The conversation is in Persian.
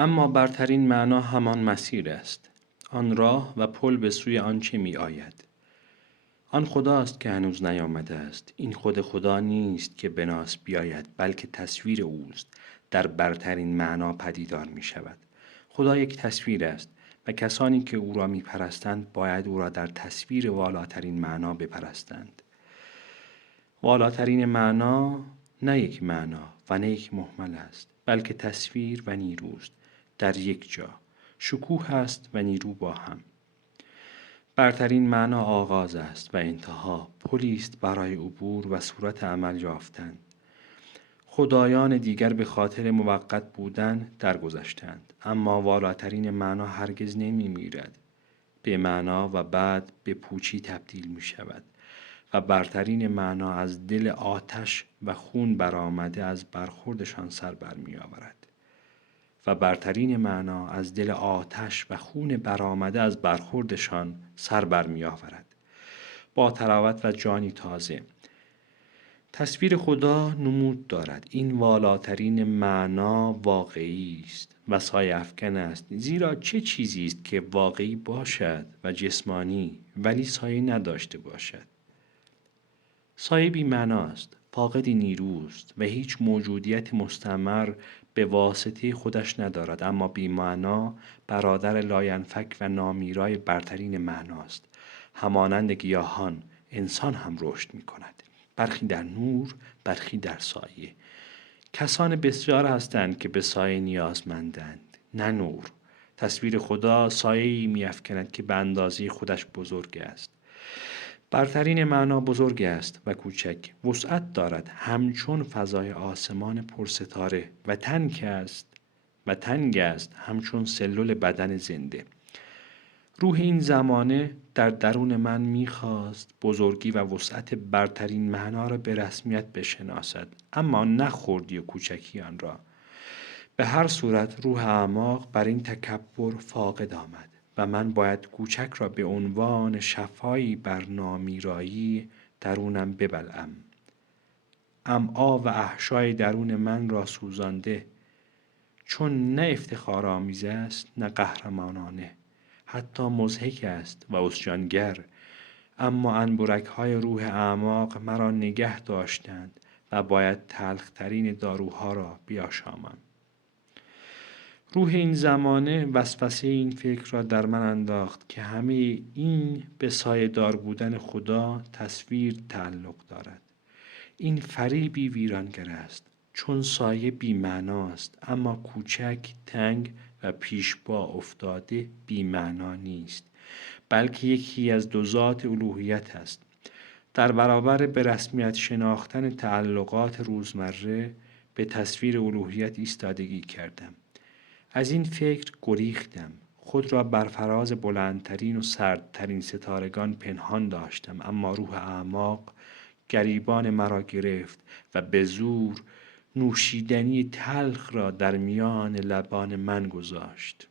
اما برترین معنا همان مسیر است. آن راه و پل به سوی آنچه می آید. آن خداست که هنوز نیامده است. این خود خدا نیست که به ناس بیاید، بلکه تصویر اوست در برترین معنا پدیدار می شود. خدا یک تصویر است و کسانی که او را می پرستند باید او را در تصویر والاترین معنا بپرستند. والاترین معنا نه یک معنا و نه یک مهمل است، بلکه تصویر و نیروست در یک جا. شکوه است و نیرو با هم. برترین معنا آغاز است و انتها، پلی است برای عبور و صورت عمل یافتن. خدایان دیگر به خاطر موقت بودن درگذشتند، اما والاترین معنا هرگز نمی میرد. به معنا و بعد به پوچی تبدیل می شود و برترین معنا از دل آتش و خون برآمده از برخوردشان سر برمی آورد. و برترین معنا از دل آتش و خون برآمده از برخوردشان سر برمی آورد. با تراوت و جانی تازه. تصویر خدا نمود دارد. این والاترین معنا واقعی است و سایه افکن است، زیرا چه چیزی است که واقعی باشد و جسمانی ولی سایه نداشته باشد؟ سایه بی معناست، فاقد نیروست و هیچ موجودیت مستمر به واسطه خودش ندارد، اما بی معنا برادر لاینفک و نامیرای برترین معناست. همانند گیاهان، انسان هم رشد می کند، برخی در نور، برخی در سایه. کسان بسیار هستند که به سایه نیازمندند، نه نور. تصویر خدا سایه‌ای می‌افکند که به اندازه خودش بزرگ است. برترین معنا بزرگ است و کوچک، وسعت دارد همچون فضای آسمان پرستاره و تنگ است همچون سلول بدن زنده. روح این زمانه در درون من می‌خواست بزرگی و وسعت برترین معنا را به رسمیت بشناسد، اما نه خردی و کوچکی آن را. به هر صورت روح اعماق بر این تکبر فاقد آمد و من باید کوچک را به عنوان شفایی بر نامیرایی درونم ببلعم. امعا و احشای درون من را سوزانده، چون نه افتخارآمیز است نه قهرمانانه، حتی مضحک است و عصیانگر، اما انبرک‌های روح اعماق مرا نگه داشتند و باید تلخترین داروها را بیاشامم. روح این زمانه وسوسه این فکر را در من انداخت که همه این به سایه دار بودن خدا تصویر تعلق دارد. این فریبی ویرانگر است، چون سایه بی معناست، اما کوچک، تنگ و پیش با افتاده بی معنا نیست، بلکه یکی از دو ذات الوهیت است. در برابر به رسمیت شناختن تعلقات روزمره به تصویر الوهیت ایستادگی کردم. از این فکر گریختم. خود را بر فراز بلندترین و سردترین ستارگان پنهان داشتم، اما روح اعماق گریبان مرا گرفت و به زور نوشیدنی تلخ را در میان لبان من گذاشت.